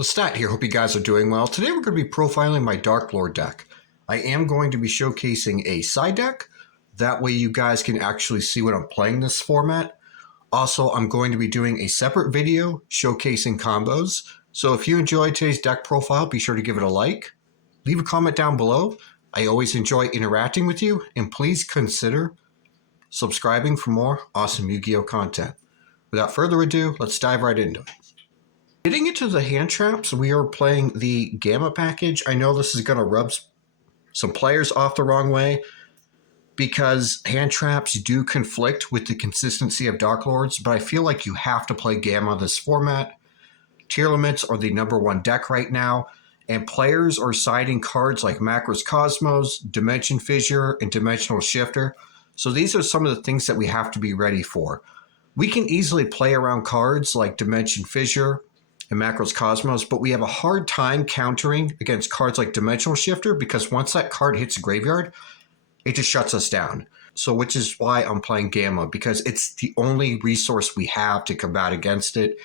Lestat here, hope you guys are doing well. Today we're going to be profiling my Darklord deck. I am going to be showcasing a side deck. That way you guys can actually see what I'm playing this format. Also, I'm going to be doing a separate video showcasing combos. So if you enjoyed today's deck profile, be sure to give it a like. Leave a comment down below. I always enjoy interacting with you, and please consider subscribing for more awesome Yu-Gi-Oh content. Without further ado, let's dive right into it. Getting into the hand traps, we are playing the Gamma package. I know this is going to rub some players off the wrong way because hand traps do conflict with the consistency of Darklords, but I feel like you have to play Gamma this format. Tearlaments are the #1 deck right now, and players are siding cards like Macro's Cosmos, Dimension Fissure, and Dimensional Shifter. So these are some of the things that we have to be ready for. We can easily play around cards like Dimension Fissure and Macro's Cosmos, but we have a hard time countering against cards like Dimensional Shifter because once that card hits the graveyard, it just shuts us down. So which is why I'm playing Gamma, because it's the only resource we have to combat against it.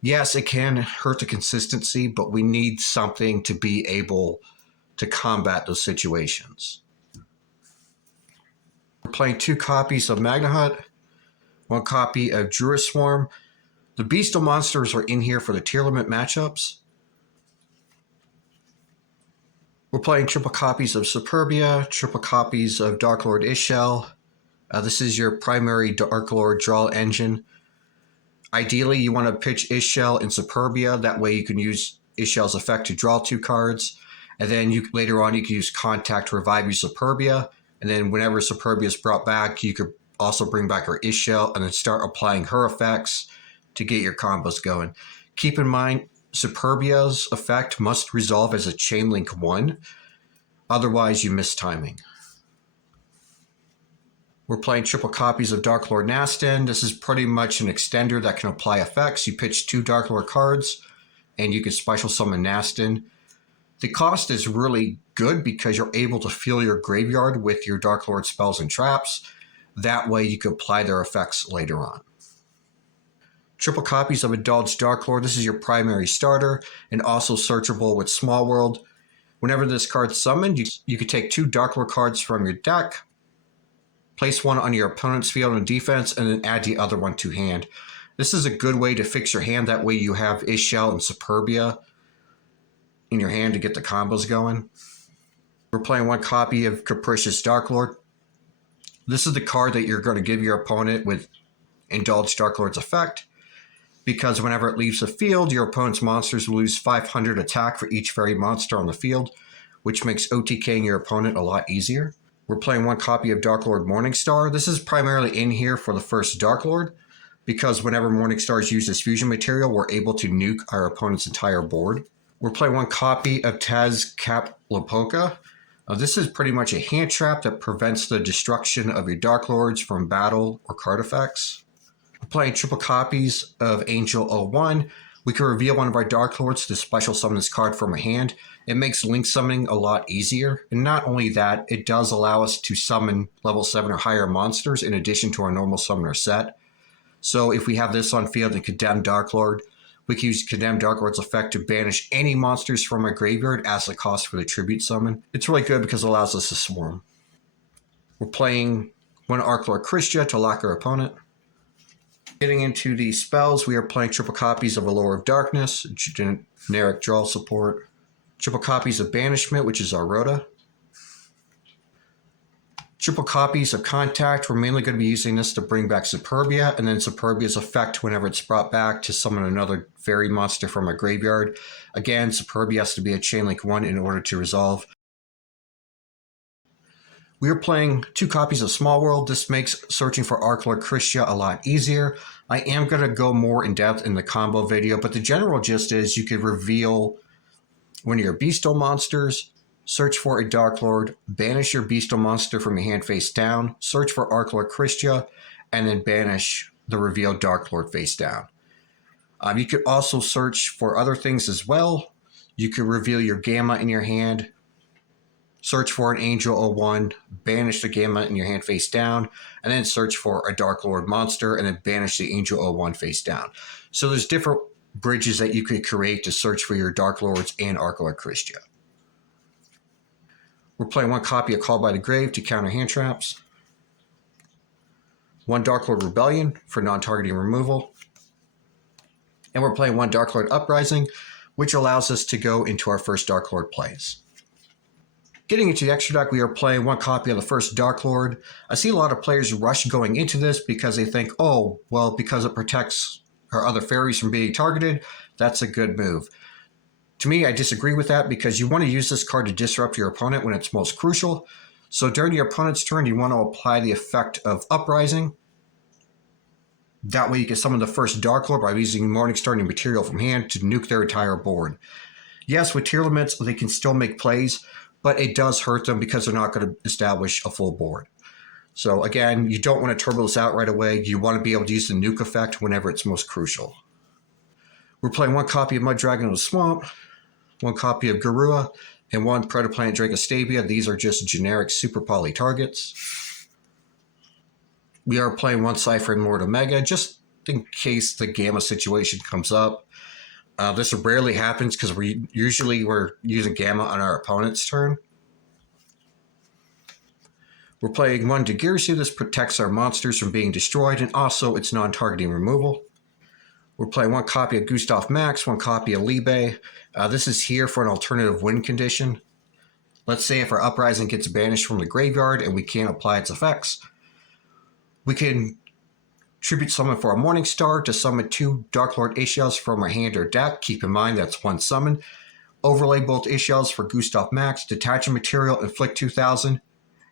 Yes, it can hurt the consistency, but we need something to be able to combat those situations. We're playing 2 copies of Magna Hut, 1 copy of Druid Swarm. The Beastal monsters are in here for the Tearlament matchups. We're playing triple copies of Superbia, triple copies of Darklord Ishel. This is your primary Darklord draw engine. Ideally, you want to pitch Ishel and Superbia. That way you can use Ishel's effect to draw 2 cards. And then later on you can use Contact to revive your Superbia. And then whenever Superbia is brought back, you could also bring back her Ishel and then start applying her effects to get your combos going. Keep in mind, Superbia's effect must resolve as a Chain Link 1. Otherwise, you miss timing. We're playing triple copies of Darklord Nastin. This is pretty much an extender that can apply effects. You pitch 2 Darklord cards, and you can special summon Nastin. The cost is really good because you're able to fill your graveyard with your Darklord spells and traps. That way, you can apply their effects later on. Triple copies of Indulged Darklord. This is your primary starter and also searchable with Small World. Whenever this card's summoned, you could take 2 Darklord cards from your deck, place one on your opponent's field in defense, and then add the other one to hand. This is a good way to fix your hand. That way you have Ishel and Superbia in your hand to get the combos going. We're playing 1 copy of Capricious Darklord. This is the card that you're going to give your opponent with Indulged Darklord's effect, because whenever it leaves the field, your opponent's monsters will lose 500 attack for each fairy monster on the field, which makes OTKing your opponent a lot easier. We're playing 1 copy of Darklord Morningstar. This is primarily in here for the first Darklord, because whenever Morningstar is used as fusion material, we're able to nuke our opponent's entire board. We're playing 1 copy of Taz Kaplopoka. This is pretty much a hand trap that prevents the destruction of your Darklords from battle or card effects. We're playing triple copies of Angel 01. We can reveal one of our Darklords to special summon this card from a hand. It makes link summoning a lot easier. And not only that, it does allow us to summon level 7 or higher monsters in addition to our normal summoner set. So if we have this on field and Condemned Darklord, we can use Condemned Darklord's effect to banish any monsters from our graveyard as the cost for the tribute summon. It's really good because it allows us to swarm. We're playing 1 Archlord Christia to lock our opponent. Getting into the spells, we are playing triple copies of Allure of Darkness, generic draw support. Triple copies of Banishment, which is our Rhoda. Triple copies of Contact. We're mainly going to be using this to bring back Superbia, and then Superbia's effect whenever it's brought back to summon another fairy monster from a graveyard. Again, Superbia has to be a Chain Link 1 in order to resolve. We are playing 2 copies of Small World. This makes searching for Archlord Christia a lot easier. I am going to go more in depth in the combo video, but the general gist is you could reveal one of your Beastal monsters, search for a Darklord, banish your Beastal monster from your hand face down, search for Archlord Christia, and then banish the revealed Darklord face down. You could also search for other things as well. You could reveal your Gamma in your hand, search for an Angel 01, banish the Gamma in your hand face down, and then search for a Darklord monster, and then banish the Angel 01 face down. So there's different bridges that you could create to search for your Darklords and Arcalor Christia. We're playing one copy of Call by the Grave to counter hand traps, one Darklord Rebellion for non-targeting removal, and we're playing one Darklord Uprising, which allows us to go into our first Darklord plays. Getting into the extra deck, we are playing one copy of the first Darklord. I see a lot of players rush going into this because they think, oh, well, because it protects our other fairies from being targeted, that's a good move. To me, I disagree with that because you want to use this card to disrupt your opponent when it's most crucial. So during your opponent's turn, you want to apply the effect of Uprising. That way you can summon the first Darklord by using Morningstar and material from hand to nuke their entire board. Yes, with Tearlaments, they can still make plays, but it does hurt them because they're not going to establish a full board. So again, you don't want to turbo this out right away. You want to be able to use the nuke effect whenever it's most crucial. We're playing one copy of Mud Dragon of the Swamp, one copy of Garua, and one Predaplanet Dracostavia. These are just generic Super Poly targets. We are playing one Cypher and Lord Omega, just in case the Gamma situation comes up. This rarely happens because we're using Gamma on our opponent's turn. We're playing one Dagirsu. This protects our monsters from being destroyed, and also it's non-targeting removal. We're playing one copy of Gustav Max, one copy of Libe. This is here for an alternative win condition. Let's say if our Uprising gets banished from the graveyard and we can't apply its effects, we can tribute summon for a Morningstar to summon 2 Darklord Ishells from our hand or deck. Keep in mind that's one summon. Overlay both Ishells for Gustav Max, detach a material, inflict 2,000,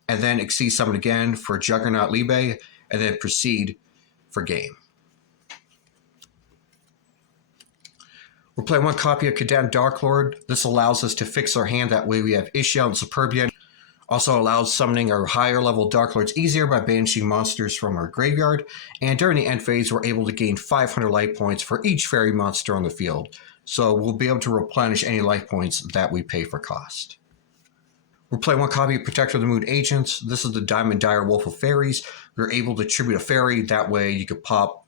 and then Exceed summon again for Juggernaut Libe, and then proceed for game. We're playing one copy of Condemned Darklord. This allows us to fix our hand. That way we have Ishel and Superbia. Also allows summoning our higher level Darklords easier by banishing monsters from our graveyard. And during the end phase, we're able to gain 500 life points for each fairy monster on the field. So we'll be able to replenish any life points that we pay for cost. We're playing one copy of Protector of the Moon Agents. This is the Diamond Dire Wolf of Fairies. We're able to tribute a fairy. That way you could pop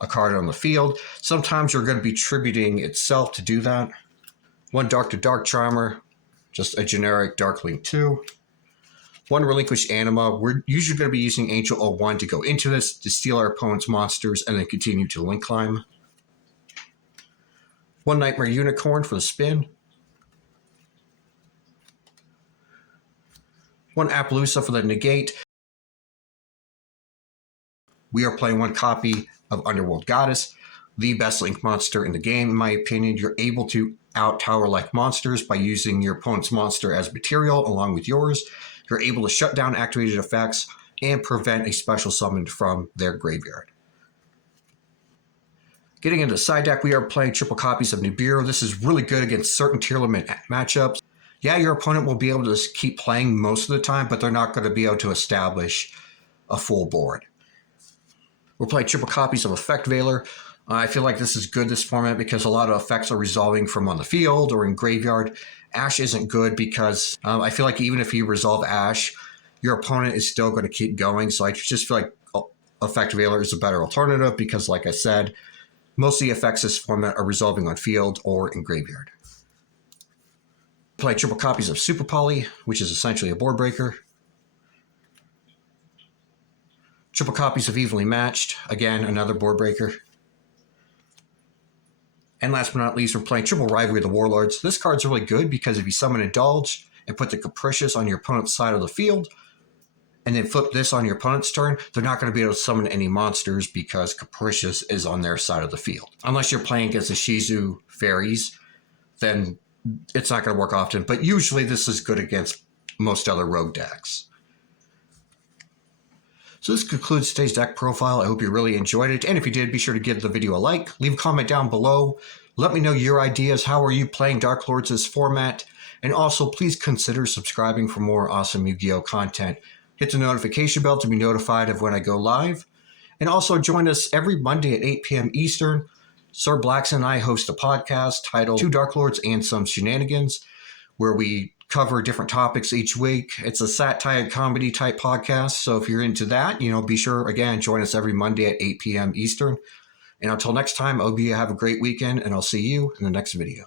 a card on the field. Sometimes you're going to be tributing itself to do that. One Dark to Dark Charmer, just a generic Darkling 2. One Relinquished Anima. We're usually going to be using Angel 01 to go into this, to steal our opponent's monsters, and then continue to link climb. One Nightmare Unicorn for the spin. One Appaloosa for the negate. We are playing one copy of Underworld Goddess, the best link monster in the game, in my opinion. You're able to out-tower like monsters by using your opponent's monster as material along with yours. You're able to shut down activated effects and prevent a special summon from their graveyard. Getting into the side deck, we are playing triple copies of Nibiru. This is really good against certain Tearlament matchups. Yeah, your opponent will be able to keep playing most of the time, but they're not going to be able to establish a full board. We're playing triple copies of Effect Veiler. I feel like this is good, this format, because a lot of effects are resolving from on the field or in graveyard. Ash isn't good because I feel like even if you resolve Ash, your opponent is still going to keep going. So I just feel like Effect Veiler is a better alternative because, like I said, most of the effects this format are resolving on field or in graveyard. Play triple copies of Super Poly, which is essentially a board breaker. Triple copies of Evenly Matched, again, another board breaker. And last but not least, we're playing triple Rivalry of the Warlords. This card's really good because if you summon Indulge and put the Capricious on your opponent's side of the field, and then flip this on your opponent's turn, they're not going to be able to summon any monsters because Capricious is on their side of the field. Unless you're playing against the Shizu Fairies, then it's not going to work often. But usually this is good against most other rogue decks. So this concludes today's deck profile. I hope you really enjoyed it. And if you did, be sure to give the video a like. Leave a comment down below. Let me know your ideas. How are you playing Darklords this format? And also, please consider subscribing for more awesome Yu-Gi-Oh! Content. Hit the notification bell to be notified of when I go live. And also join us every Monday at 8 p.m. Eastern. Sir Blackson and I host a podcast titled Two Darklords and Some Shenanigans, where we cover different topics each week. It's a satire comedy type podcast. So if you're into that, be sure, again, join us every Monday at 8 p.m. Eastern. And until next time, I hope you have a great weekend, and I'll see you in the next video.